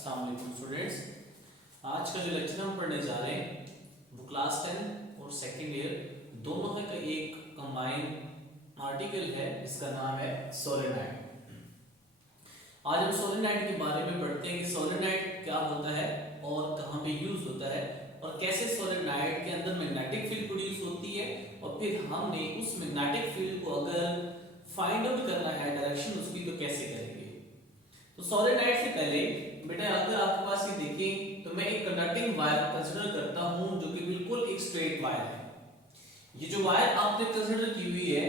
अस्सलाम वालेकुम स्टूडेंट्स। आज का जो लेक्चर हम पढ़ने जा रहे हैं वो क्लास 10 और सेकेंड ईयर दोनों का एक कंबाइंड आर्टिकल है जिसका नाम है सोलेनॉइड। आज हम सोलेनॉइड के बारे में पढ़ते हैं कि सोलेनॉइड क्या होता है और कहाँ पे यूज होता है और कैसे सोलेनॉइड के अंदर मैग्नेटिक फील्ड प्रोड्यूस होती है और फिर हमने उस मैग्नेटिक फील्ड को अगर फाइंड आउट करना है डायरेक्शन उसकी तो कैसे करेंगे। तो सोलेनॉइड से पहले बेटा अगर आपके पास ये देखें तो मैं एक कंडक्टिंग वायर कंसीडर करता हूं जो कि बिल्कुल एक स्ट्रेट वायर है। ये जो वायर आपने कंसीडर की हुई है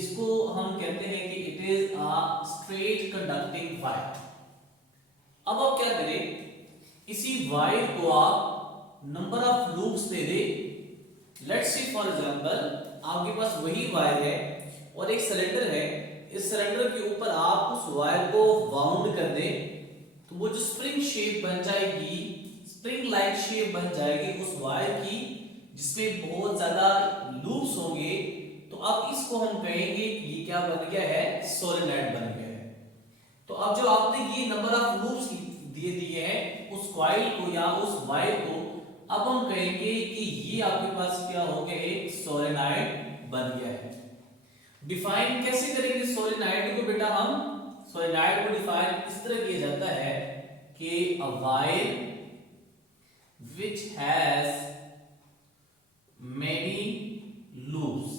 इसको हम कहते हैं कि it is a straight conducting wire. अब आप क्या करें, इसी वायर को आप number of loops they they. Let's see for example आपके पास वही वायर है और एक सिलेंडर है, इस सिलेंडर के ऊपर आप उस वायर को वाउंड कर दें तो वो जो स्प्रिंग शेप बन जाएगी, स्प्रिंग लाइक शेप बन जाएगी उस वायर की जिसमें बहुत ज्यादा लूप्स होंगे। तो अब इसको हम कहेंगे कि ये क्या बन गया है, सोलेनॉइड बन गया है। तो अब जो आपने ये नंबर ऑफ लूप्स दिए हैं उस कॉइल को या उस वायर को, अब हम कहेंगे कि ये आपके पास क्या हो गया, एक सोलेनॉइड बन गया है। डिफाइन कैसे करेंगे सोलेनॉइड को बेटा, हम सोलेनॉइड को डिफाइन इस तरह किया जाता है कि a wire which has many loops,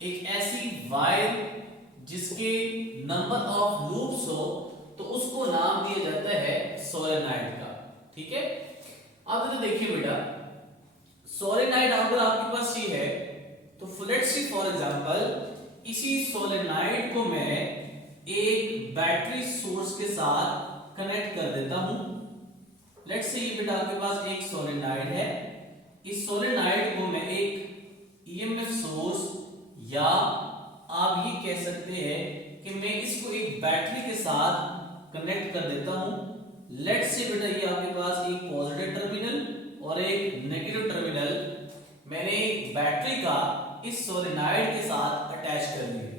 एक ऐसी वायर जिसके नंबर ऑफ लूप्स हो तो उसको नाम दिया जाता है सोलेनॉइड का। ठीक है, अब तो देखिए बेटा सोलेनॉइड अगर आपके पास ये है तो लेट्स सी फॉर एग्जांपल इसी सोलेनॉइड को मैं एक बैटरी सोर्स के साथ कनेक्ट कर देता हूं। लेट्स से ये बेटा आपके पास एक सोलेनॉइड है, इस सोलेनॉइड को मैं एक ईएमएफ सोर्स या आप ये कह सकते हैं कि मैं इसको एक बैटरी के साथ कनेक्ट कर देता हूं। लेट्स से बेटा ये आपके पास एक पॉजिटिव टर्मिनल और एक नेगेटिव टर्मिनल मैंने बैटरी का इस सोलेनॉइड के साथ अटैच कर दिया।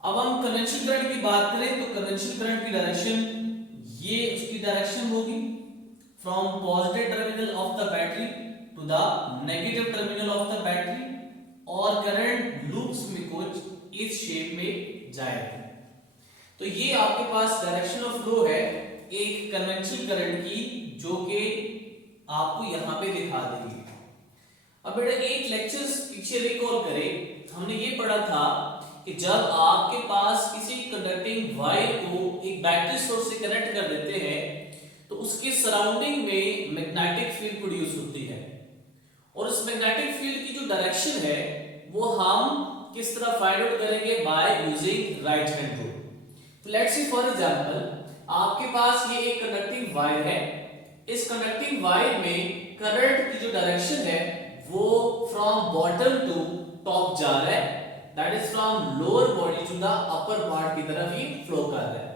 अब हम कन्वेंशनल करंट की बात करें तो कन्वेंशनल करंट की डायरेक्शन, ये उसकी डायरेक्शन होगी from positive terminal of the battery to the negative terminal of the battery, और करंट लूप्स में कुछ इस शेप में जाएगा। तो ये आपके पास डायरेक्शन ऑफ फ्लो है एक कन्वेंशनल करंट की जो कि आपको यहां पे दिखा देगी। अब बेटा एक लेक्चर पीछे रिकॉल करें, हमने ये पढ़ा था कि जब आपके पास किसी कंडक्टिंग वायर को एक बैटरी सोर्स से कनेक्ट कर देते हैं तो उसके सराउंडिंग में मैग्नेटिक फील्ड प्रोड्यूस होती है और उस मैग्नेटिक फील्ड की जो डायरेक्शन है वो हम किस तरह फाइंड आउट करेंगे, by using right hand rule. तो लेट्स सी फॉर एग्जांपल आपके पास ये एक कंडक्टिंग वायर है, इस कंडक्टिंग वायर में करंट की जो डायरेक्शन है वो फ्रॉम बॉटम टू टॉप जा रहा है, that is from lower body to the upper part की तरफ ही फ्लो कर रहा है।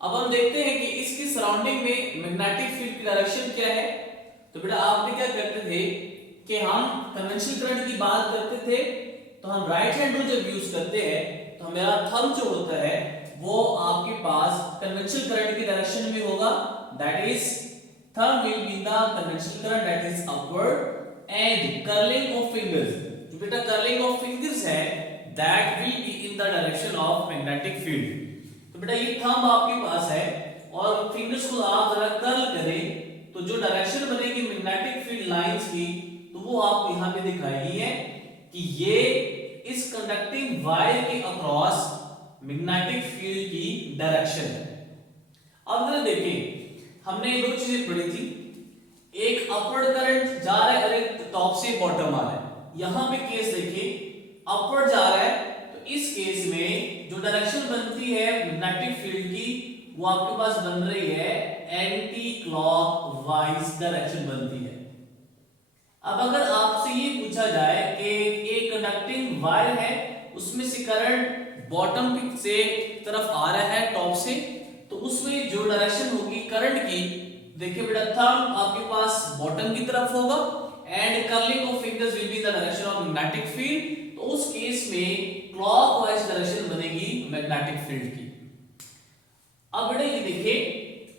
अब हम देखते हैं कि इसकी सराउंडिंग में मैग्नेटिक फील्ड की डायरेक्शन क्या है। तो बेटा आपने क्या करते थे कि हम कन्वेंशनल करंट की बात करते थे तो हम राइट हैंड रूल जब यूज करते हैं तो मेरा थंब जो होता है वो आपके पास कन्वेंशनल करंट की डायरेक्शन में होगा, that is thumb will be the conventional current that is upward and curling of fingers, जो बेटा curling of fingers है that will be in the direction of magnetic field। तो बेटा ये thumb आपके पास है और fingers को आप जरा कर्ल करें तो जो डायरेक्शन बनेगी मैग्नेटिक फील्ड लाइंस की तो वो आप यहाँ पे दिखाई है कि ये इस कंडक्टिंग वायर के अक्रॉस मैग्नेटिक फील्ड की डायरेक्शन है। अब जरा देखिए हमने दो चीजें पढ़ी थी, एक अपवर्ड करंट जा रहा है और एक टॉप से बॉटम आ रहा है। यहां पे केस देखिए अपवर्ड जा रहा है तो इस केस में जो डायरेक्शन बनती है मैग्नेटिक फील्ड की वो आपके पास बन रही है एंटी क्लॉकवाइज डायरेक्शन बनती है। अब अगर आपसे ये पूछा जाए कि एक कंडक्टिंग वायर है उसमें से करंट बॉटम से तरफ आ रहा है टॉप से, तो उसमें जो डायरेक्शन होगी करंट की, देखिए बेटा थंब आपके पास बॉटम की तरफ होगा and curling of fingers will be the direction of magnetic field, तो उस केस में क्लॉकवाइज डायरेक्शन बनेगी मैग्नेटिक फील्ड की। अब बेटा ये देखिए,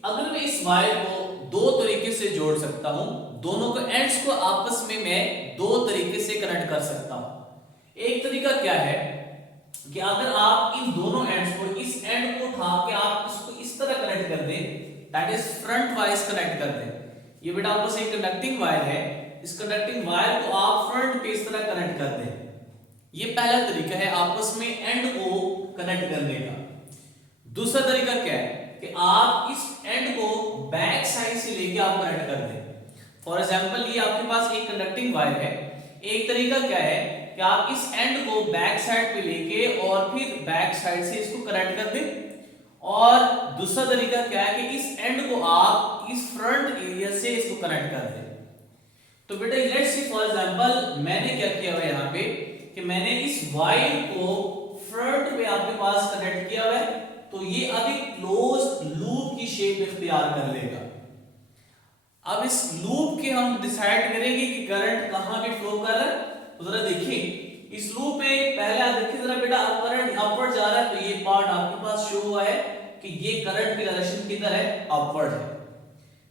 अगर मैं इस वायर को दो तरीके से जोड़ सकता हूं, दोनों के एंड्स को आपस में मैं दो तरीके से कनेक्ट कर सकता हूं। एक तरीका क्या है कि अगर आप इन दोनों एंड्स को, इस एंड को उठा के आप इसको इस तरह कनेक्ट कर दें, that is front wise connect कर दें। ये बेटा आपस में एक कंडक्टिंग वायर है, इस कंडक्टिंग वायर को आप फ्रंट पे इस तरह कनेक्ट कर दें। ये पहला तरीका है आपस में एंड को कनेक्ट करने का। दूसरा तरीका क्या है कि आप इस एंड को बैक साइड से लेके आप कनेक्ट कर दें। फॉर एग्जांपल ये आपके पास एक कंडक्टिंग वायर है। एक तरीका क्या है कि आप इस एंड को बैक साइड पे लेके और फिर बैक साइड से इसको कनेक्ट कर दें, और दूसरा तरीका क्या है कि इस एंड को आप इस फ्रंट एरिया से इसको कनेक्ट कर दें। तो बेटा लेट्स सी फॉर एग्जांपल मैंने क्या किया हुआ है यहाँ पे कि मैंने इस वायर को फ्रंट पे आपके पास कनेक्ट किया हुआ है, तो ये अभी क्लोज लूप की शेप इख्तियार कर लेगा। अब इस लूप के हम डिसाइड करेंगे कि करंट कहां पे फ्लो कर रहा है। तो जरा देखिए इस लूप में पहले आप देखिए जरा बेटा, करंट अपवर्ड जा रहा है, तो ये पार्ट आपके पास शो हुआ है कि ये करंट की डायरेक्शन किधर है, अपवर्ड है।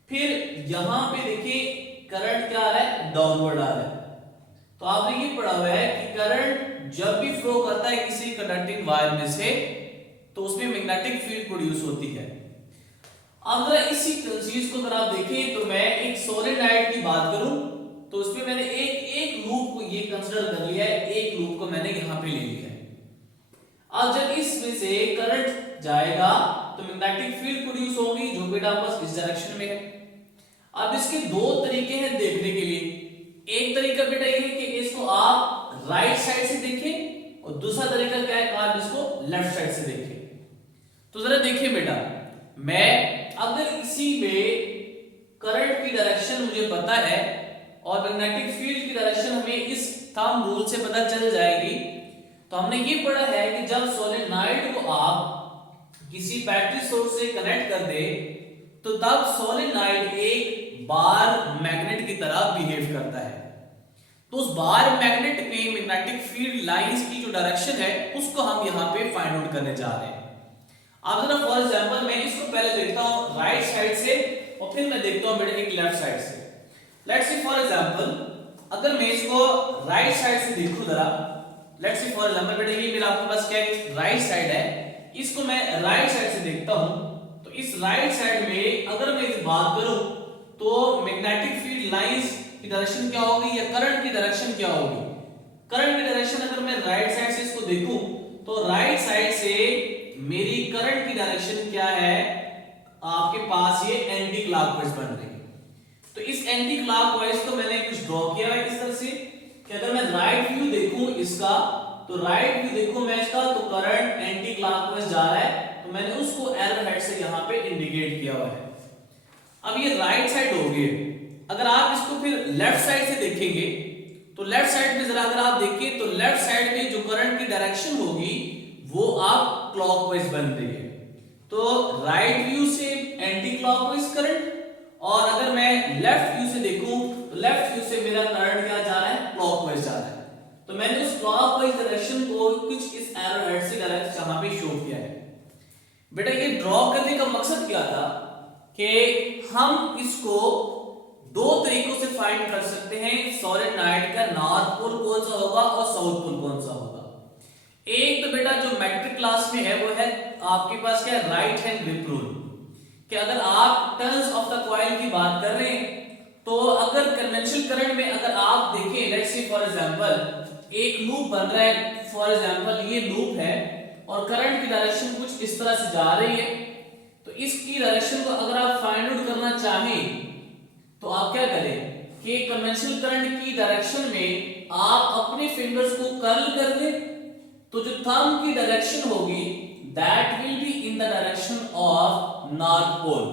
फिर यहां पे देखिए करंट क्या आ रहा है, डाउनवर्ड आ रहा है। तो आपने ये पढ़ा हुआ है कि करंट जब भी फ्लो करता है किसी कंडक्टिंग वायर में से, तो उसमें मैग्नेटिक फील्ड प्रोड्यूस होती है। अब अगर इसी चीज को अगर आप देखें, तो मैं एक सोलेनॉइड की बात करूं तो उसमें मैंने एक लूप को ये कंसीडर कर लिया है, एक लूप को मैंने यहां पे ले लिया है। अब जब इसमें से करंट जाएगा तो मैग्नेटिक फील्ड प्रोड्यूस होगी जो बेटा बस इस डायरेक्शन में है। अब इसके दो तरीके हैं देखने के लिए। एक तरीका बेटा ये है कि इसको आप राइट साइड से देखें, और दूसरा तरीका क्या है कि आप इसको लेफ्ट साइड से देखें। तो जरा देखिए बेटा, मैं अगर इसी में करंट की डायरेक्शन मुझे पता है और मैग्नेटिक फील्ड की डायरेक्शन हमें इस थंब रूल से पता चल जाएगी, तो हमने ये पढ़ा है कि जब सोलेनॉइड को आप किसी बैटरी सोर्स से कनेक्ट कर दे, तो तब सोलेनॉइड एक बार मैग्नेट की तरह बिहेव करता है। तो उस बार मैग्नेट पे मैग्नेटिक फील्ड लाइंस की जो डायरेक्शन है उसको हम यहाँ पे फाइंड आउट करने जा रहे हैं। अब जरा फॉर एग्जांपल मैं इसको पहले देखता हूँ राइट साइड से और फिर मैं देखता हूँ बेटा एक लेफ्ट साइड से। लेट्स सी फॉर एग्जांपल अगर मैं इसको राइट साइड से देखूं जरा, लेट्स सी फॉर एग्जांपल बेटा ये मेरा आपके पास क्या है, राइट साइड है, इसको मैं राइट साइड से देखता हूं। तो इस राइट साइड में अगर मैं इस बात करूं तो मैग्नेटिक फील्ड लाइंस की डायरेक्शन क्या होगी या करंट की डायरेक्शन क्या होगी। करंट की डायरेक्शन अगर मैं राइट साइड से इसको देखूं तो राइट साइड से मेरी करंट की डायरेक्शन क्या है, आपके पास ये एंटी क्लॉकवाइज बन रही है। तो इस एंटी क्लॉकवाइज को मैंने कुछ ड्रॉ किया है इस तरह से कि अगर मैं राइट व्यू देखूं इसका, तो राइट व्यू देखूं मैं इसका, तो करंट एंटी क्लॉकवाइज जा रहा है, तो मैंने उसको एरो हेड से यहां पे इंडिकेट किया हुआ है। अब ये राइट साइड हो गई। अगर आप इसको फिर लेफ्ट साइड से देखेंगे तो लेफ्ट साइड में जरा अगर आप देखिए तो लेफ्ट साइड में जो करंट की डायरेक्शन होगी वो आप क्लॉकवाइज बन रही है। तो राइट व्यू से एंटी क्लॉकवाइज करंट, और अगर मैं लेफ्ट व्यू से देखूं तो लेफ्ट व्यू से मेरा करंट क्या जा रहा है, क्लॉकवाइज जा रहा है। तो मैंने उस क्लॉकवाइज डायरेक्शन को कुछ इस एरो हेड से डायरेक्ट यहां पे शो किया है। बेटा ये ड्रॉ करने का मकसद क्या था कि हम इसको दो तरीकों से फाइंड कर सकते हैं सोलेनॉइड का नॉर्थ पोल कौन सा होगा और साउथ पोल कौन सा होगा। एक तो बेटा जो मैट्रिक क्लास में है वो है आपके पास क्या, राइट हैंड ग्रिप रूल, कि अगर आप टर्न्स ऑफ द कॉइल की बात कर रहे हैं तो अगर कन्वेंशनल करंट में अगर आप देखें, लेट्स से फॉर एग्जांपल एक लूप बन रहा है, फॉर एग्जांपल ये लूप है और करंट की डायरेक्शन कुछ इस तरह से जा रही है, तो इसकी डायरेक्शन को अगर आप फाइंड आउट करना चाहें तो आप क्या करें कि कन्वेंशनल करंट की डायरेक्शन में आप अपने फिंगर्स को कर्ल कर दें, तो जो थंब की डायरेक्शन होगी that will be in the direction of north pole.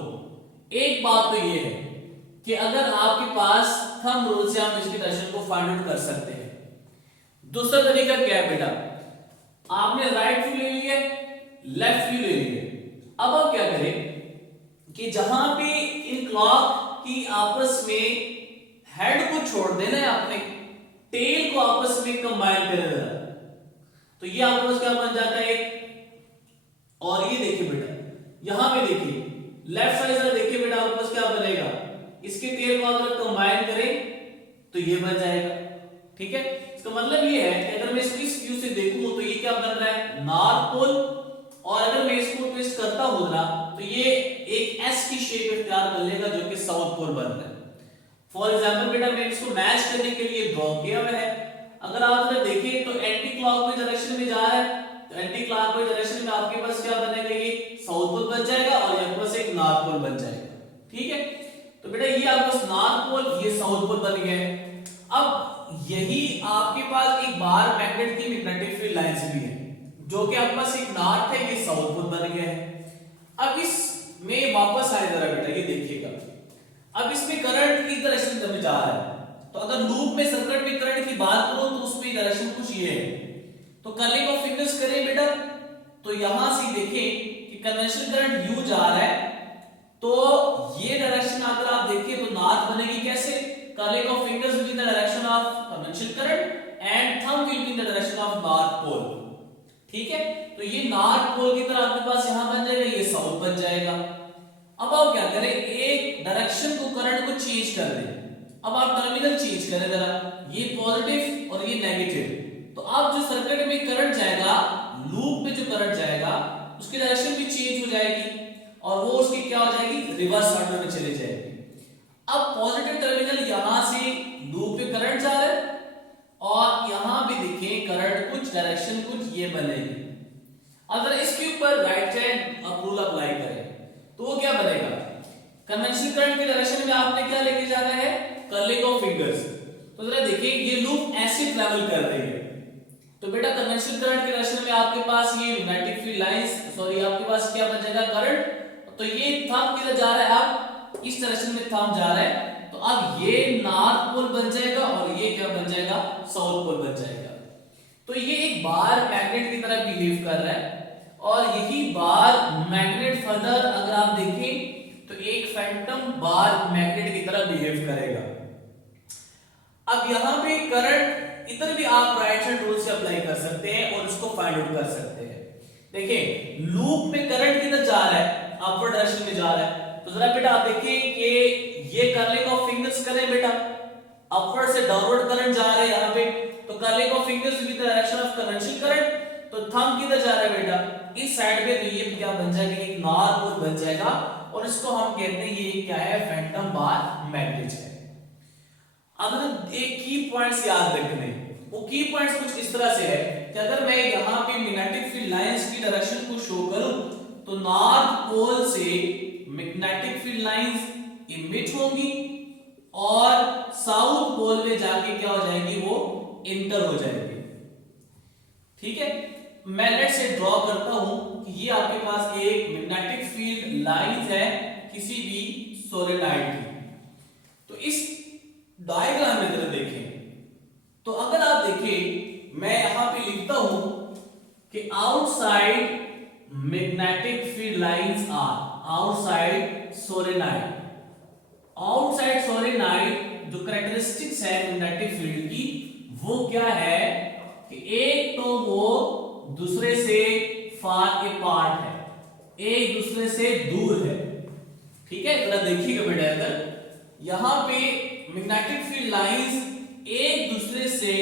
एक बात तो ये है कि अगर आपके पास थंब रूल से हम इसकी डायरेक्शन को फाइंड आउट कर सकते हैं। दूसरा तरीका क्या है बेटा, आपने राइट व्यू ले लिया, लेफ्ट व्यू ले लिया। अब आप क्या करें कि जहां पे इन क्लॉक की आपस में हेड को छोड़ देना है, आपने टेल को आपस में कंबाइन कर देना, तो ये आपस क्या बन जाता है। और ये देखिए बेटा यहां पे देखिए लेफ्ट साइड जरा देखिए बेटा, आपके पास क्या बनेगा, इसके टेल को अगर कंबाइन करें तो ये बन जाएगा। ठीक है, इसका मतलब ये है कि अगर मैं इसको इस व्यू से देखूं तो ये क्या बन रहा है, नॉर्थ पोल, और अगर मैं इसको ट्विस्ट करता हूं ना तो ये एक एस की शेप इख्तियार कर लेगा जो कि साउथ पोल बन रहा है। फॉर एग्जांपल बेटा मैं इसको मैच करने के लिए ड्रॉ किया हुआ है, अगर आप जरा देखें तो एंटी क्लॉकवाइज डायरेक्शन में जा रहा है, तो एंटी क्लॉकवाइज डायरेक्शन में आपके पास क्या बनेगा, ये साउथ पोल बन जाएगा और यहाँ पास एक नॉर्थ पोल बन जाएगा। ठीक है, तो बेटा ये आपके पास नॉर्थ पोल, ये साउथ पोल बन गया है। अब यही आपके पास एक बाहर मैग्नेट की मैग्नेटिक फील्ड लाइंस भी है, जो कि आपके पास एक नॉर्थ है, ये साउथ पोल बन गया है। अब इसमें वापस आए जरा बेटा, ये देखिएगा, अब इसमें करंट की डायरेक्शन में जा रहा है, तो अगर लूप में सर्किट में करंट की बात करो तो उसमें डायरेक्शन कुछ ये है। तो कर्लिंग ऑफ फिंगर्स करें बेटा, तो यहां से देखें कि कन्वेंशनल करंट यू जा रहा है, तो ये डायरेक्शन अगर आप देखें तो नॉर्थ बनेगी कैसे, curling of fingers will be in the direction of conventional current and thumb will be in the direction of north pole. ठीक है, तो ये नॉर्थ पोल की तरह आपके पास यहां बन जाएगा, ये साउथ बन जाएगा। अब आप क्या करें, एक डायरेक्शन को करंट को चेंज कर दें। अब आप टर्मिनल चेंज करें जरा, ये पॉजिटिव और ये नेगेटिव, तो अब जो सर्किट में करंट जाएगा, लूप में जो करंट जाएगा उसकी डायरेक्शन भी चेंज हो जाएगी और वो उसकी क्या हो जाएगी, रिवर्स ऑर्डर में चली जाएगी। अब पॉजिटिव टर्मिनल यहां से लूप पे करंट जा रहा है और यहां भी देखें करंट कुछ डायरेक्शन कुछ ये बनेगी। अगर इसके ऊपर राइट हैंड रूल अप्लाई करें तो वो क्या बनेगा, कन्वेंशनल करंट के डायरेक्शन में आपने क्या लेके जाना है, कर्लिंग ऑफ फिंगर्स। तो जरा देखिए ये लूप ऐसे ट्रैवल कर रही है, तो बेटा कन्वेंशनल करंट के डायरेक्शन में आपके पास ये मैग्नेटिक फील्ड लाइंस, सॉरी आपके पास क्या बन जाएगा, करंट। तो ये थंब किधर जा रहा है, अब इस डायरेक्शन में थंब जा रहा है, तो अब ये नॉर्थ पोल बन जाएगा और ये क्या बन जाएगा, साउथ पोल बन जाएगा। तो ये एक बार मैग्नेट की तरह बिहेव कर रहा है और यही बार मैग्नेट फर्दर अगर आप देखें तो एक फैंटम बार मैग्नेट की तरह बिहेव करेगा। अब यहां पे करंट इधर भी आप राइट हैंड रूल से अप्लाई कर सकते हैं और इसको फाइंड आउट कर सकते हैं। देखिए लूप में करंट किधर जा रहा है, अपवर्ड डायरेक्शन में जा रहा है, तो जरा बेटा आप देखिए कि ये कर्लिंग ऑफ फिंगर्स करें बेटा, अपवर्ड से डाउनवर्ड करंट जा रहा है यहाँ पे, तो curling of fingers with the direction of conventional current, तो थंब किधर जा रहा है बेटा, इस साइड पे, तो ये क्या बन जाएगा, एक नॉर्थ पोल बन जाएगा और इसको हम कहते हैं ये क्या है, फैंटम बार मैग्नेट है। अगर एक की पॉइंट्स याद रखने, वो की पॉइंट्स कुछ इस तरह से है कि अगर मैं यहाँ पे मैग्नेटिक फील्ड लाइंस की डायरेक्शन को शो करूं तो नॉर्थ पोल से मैग्नेटिक फील्ड लाइंस इमिट होंगी और साउथ पोल में जाके क्या हो जाएगी, वो इंटर हो जाएगी। ठीक है, मैं लेट से ड्रॉ करता हूं कि ये आपके पास एक मैग्नेटिक फील्ड लाइंस है किसी भी सोलेनॉइड की। तो इस डायग्राम में जरा देखें, तो अगर आप देखें मैं यहां पे लिखता हूं कि outside magnetic field lines are outside solenoid. Outside solenoid जो कैरेक्टरिस्टिक्स है मैग्नेटिक फील्ड की वो क्या है कि एक तो वो दूसरे से फार अपार्ट है, एक दूसरे से दूर है। ठीक है, जरा देखिएगा बेटा, अगर यहां पे मैग्नेटिक फील्ड लाइंस एक दूसरे से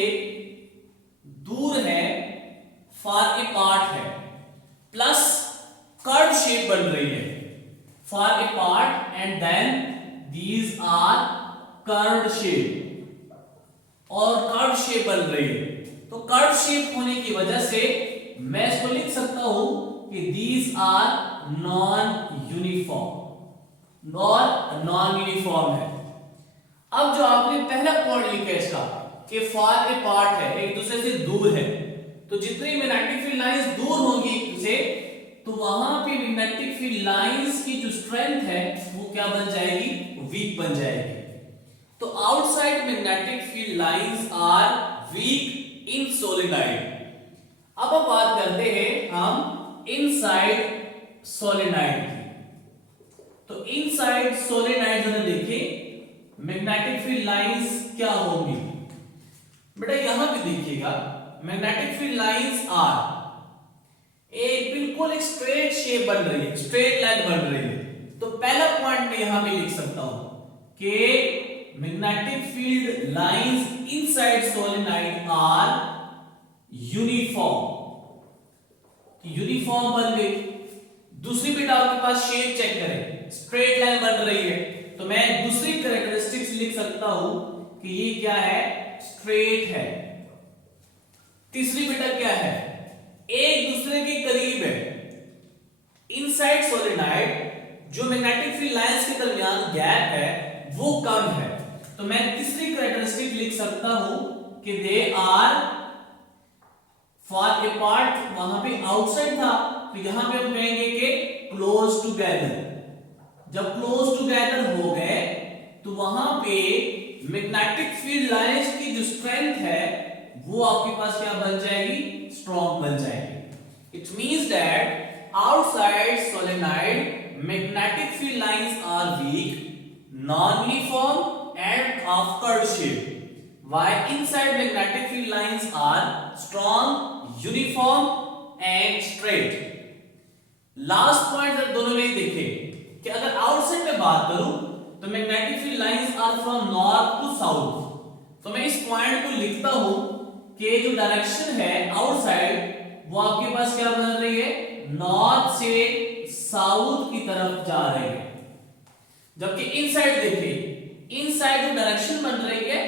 दूर है, फार अपार्ट है, प्लस कर्व शेप बन रही है, far apart and then these are curved shape, और कर्व शेप बन रही है। तो कर्व शेप होने की वजह से मैं इसको लिख सकता हूं कि दीज आर नॉन यूनिफॉर्म है। अब जो आपने पहला पॉइंट लिखा है इसका कि फार अपार्ट है, एक दूसरे से दूर है, तो जितनी मैग्नेटिक फील्ड लाइंस दूर होंगी एक से, तो वहां पे मैग्नेटिक फील्ड लाइंस की जो स्ट्रेंथ है वो क्या बन जाएगी, वीक बन जाएगी। तो outside magnetic field lines are weak in solenoid. अब बात करते हैं हम इनसाइड सोलेनॉइड की। तो इनसाइड सोलेनॉइड जरा देखें मैग्नेटिक फील्ड लाइंस क्या होंगी बेटा, यहां पे देखिएगा मैग्नेटिक फील्ड लाइंस आर एक बिल्कुल बिल्कुल एक स्ट्रेट शेप बन रही है, स्ट्रेट लाइन बन रही है। तो पहला पॉइंट मैं यहां पे लिख सकता हूं कि magnetic field lines inside solenoid are uniform, uniform बन गई। दूसरी बेटा आपके पास शेप चेक करें, स्ट्रेट लाइन बन रही है, तो मैं दूसरी कैरेक्टरिस्टिक्स लिख सकता हूं कि ये क्या है, स्ट्रेट है। तीसरी बेटा क्या है, एक दूसरे के करीब है। इनसाइड सोलेनोइड जो मैग्नेटिक फील्ड लाइंस के दरमियान गैप है वो कम है, तो मैं तीसरी कैरेक्टरिस्टिक लिख सकता हूं कि दे आर फार अपार्ट। वहां पे आउटसाइड था, तो यहां पे हम कहेंगे कि क्लोज टुगेदर। जब क्लोज टुगेदर हो गए तो वहां पे मैग्नेटिक फील्ड लाइंस की जो स्ट्रेंथ है वो आपके पास क्या बन जाएगी, स्ट्रॉन्ग बन जाएगी। It means that outside solenoid magnetic field lines are weak, non-uniform and of curved shape, while inside magnetic field lines are strong, uniform and straight. Last point दोनों में देखें कि अगर आउटसाइड में बात करूं तो magnetic field lines are from north to south, तो मैं इस पॉइंट को लिखता हूं कि जो डायरेक्शन है आउटसाइड वो आपके पास क्या बन रही है, नॉर्थ से साउथ की तरफ जा रही है। जबकि इनसाइड देखिए, इनसाइड जो डायरेक्शन बन रही है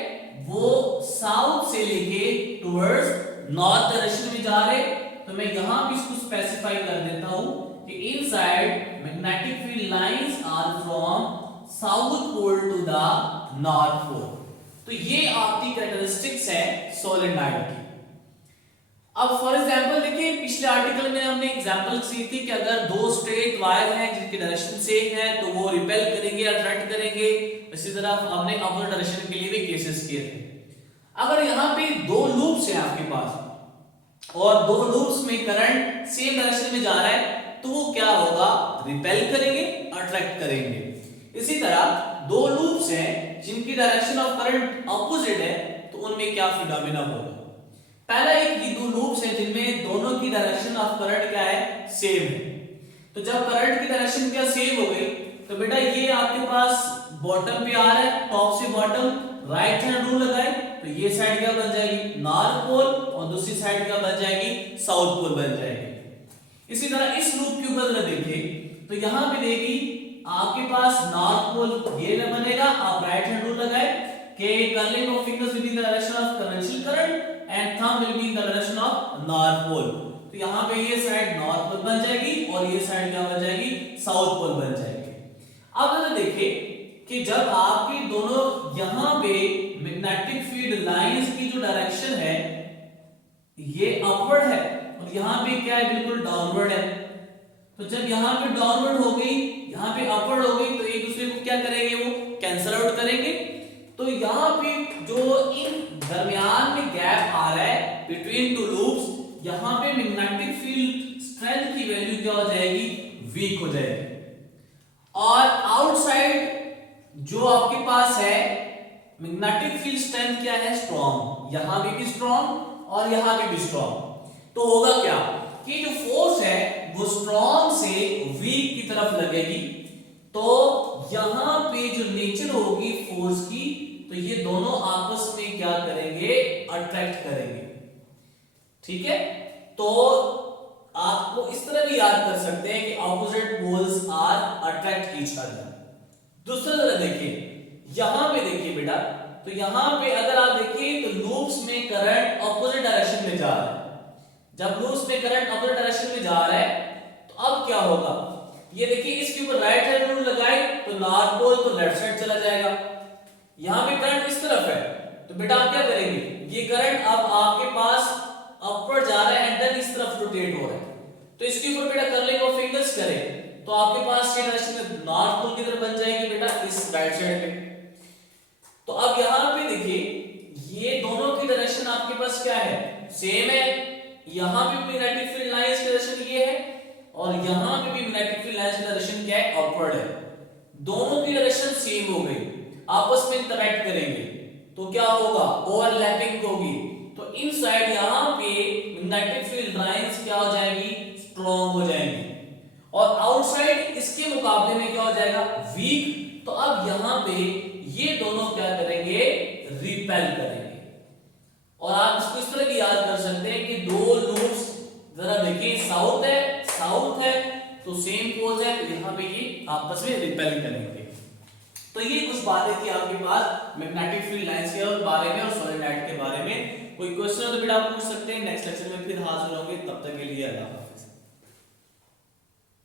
वो साउथ से लेके टुवर्ड्स नॉर्थ डायरेक्शन में जा रहे। तो मैं यहां भी इसको स्पेसिफाई कर देता हूं कि inside magnetic field lines are from south pole to the north pole. तो ये आपकी कैरेक्टरिस्टिक्स है सोलेनोइड की। अब फॉर एग्जांपल देखिए, पिछले आर्टिकल में हमने एग्जांपल सी थी कि अगर दो स्ट्रेट वायर हैं जिनकी डायरेक्शन सेम है तो वो रिपेल करेंगे, अट्रैक्ट करेंगे। इसी तरह हमने अपोजिट डायरेक्शन के लिए भी केसेस किए थे। अगर यहाँ पे दो लूप्स हैं आपके पास और दो लूप्स में करंट सेम डायरेक्शन में जा रहा है तो वो क्या होगा, रिपेल करेंगे, अट्रैक्ट करेंगे। इसी तरह दो लूप्स हैं जिनकी डायरेक्शन ऑफ करंट ऑपोजिट है तो उनमें क्या फिनोमेना होगा। पहला एक ये दो लूप्स हैं जिनमें दोनों की डायरेक्शन ऑफ करंट क्या है, सेम है। तो जब करंट की डायरेक्शन क्या सेम हो गई तो बेटा ये आपके पास बॉटम पे आ रहा है, टॉप से बॉटम, राइट हैंड रूल लगाए तो ये साइड क्या बन जाएगी, नॉर्थ पोल, और दूसरी साइड क्या बन जाएगी, साउथ पोल बन जाएगी। इसी तरह इस लूप के ऊपर देखिए तो यहां पे देखिए आपके पास नॉर्थ पोल ये बनेगा, आप राइट हैंड रूल लगाए कि curling of fingers with in the direction of conventional current and thumb will be in the direction of north pole. तो यहां पे ये साइड नॉर्थ पोल बन जाएगी और ये साइड क्या बन जाएगी, साउथ पोल बन जाएगी। अब जरा देखिए कि जब आपके दोनों यहां पे मैग्नेटिक फील्ड लाइंस की जो डायरेक्शन है ये अपवर्ड है और यहां पे क्या है, बिल्कुल डाउनवर्ड है। तो जब यहां पे डाउनवर्ड हो गई, यहां पे अपवर्ड हो गई तो एक दूसरे को क्या करेंगे, वो कैंसिल आउट करेंगे। तो यहां पे जो इन दरमियान में गैप आ रहा है बिटवीन टू लूप्स, यहां पे मैग्नेटिक फील्ड स्ट्रेंथ की वैल्यू क्या हो जाएगी, वीक हो जाएगी। और आउटसाइड जो आपके पास है मैग्नेटिक फील्ड स्ट्रेंथ क्या है, स्ट्रॉन्ग। यहां भी स्ट्रॉन्ग और यहां भी स्ट्रॉन्ग। तो होगा क्या कि जो फोर्स है वो स्ट्रॉन्ग से वीक की तरफ लगेगी, तो यहां पे जो नेचर होगी फोर्स की, तो ये दोनों आपस में क्या करेंगे, अट्रैक्ट करेंगे। ठीक है, तो आपको इस तरह भी याद कर सकते हैं कि opposite poles are attract each other. दूसरा तरह देखिए, यहां पे देखिए बेटा, तो यहां पे अगर आप देखिए तो लूप्स में करंट ऑपोजिट डायरेक्शन में जा रहा है। जब लूप्स में करंट ऑपोजिट डायरेक्शन में जा रहा है तो अब क्या होगा, ये देखिए इसके ऊपर राइट हैंड रूल लगाए तो नॉर्थ पोल तो लेफ्ट साइड चला जाएगा। यहां पे करंट इस तरफ है तो बेटा आप क्या करेंगे, ये करंट अब आपके पास अपवर्ड जा रहा है एंड देन इस तरफ रोटेट हो रहा है, तो इसके ऊपर बेटा कर्लिंग ऑफ फिंगर्स करें तो आपके पास ये डायरेक्शन में नॉर्थ पोल की तरफ बन जाएगी बेटा, इस राइट साइड पे। तो अब यहां पे देखिए ये दोनों की डायरेक्शन आपके पास क्या है, सेम है। यहां पे मैग्नेटिक फील्ड लाइंस की डायरेक्शन ये है और यहां पे भी मैग्नेटिक फील्ड लाइंस की डायरेक्शन क्या है, अपवर्ड है। दोनों की डायरेक्शन सेम हो गई, आपस में इंटरैक्ट करेंगे तो क्या होगा, ओवरलैपिंग होगी। तो इनसाइड यहां पे मैग्नेटिक फील्ड लाइंस क्या हो जाएगी, स्ट्रॉन्ग हो जाएंगे, और आउटसाइड इसके मुकाबले में क्या हो जाएगा, वीक। तो अब यहां पे ये दोनों क्या करेंगे, रिपेल करेंगे। और आप इसको इस तरह की याद कर सकते हैं कि दो लूप्स, जरा देखिए, साउथ है तो सेम पोज है, तो यहां पे ये आपस में रिपेल करेंगे। तो ये कुछ बातें थी आपके पास मैग्नेटिक फील्ड लाइंस के बारे में और सोलेनॉइड के बारे में। कोई क्वेश्चन हो तो फिर आप पूछ सकते हैं। नेक्स्ट लेक्चर में फिर हाजिर होंगे, तब तक के लिए अल्लाह।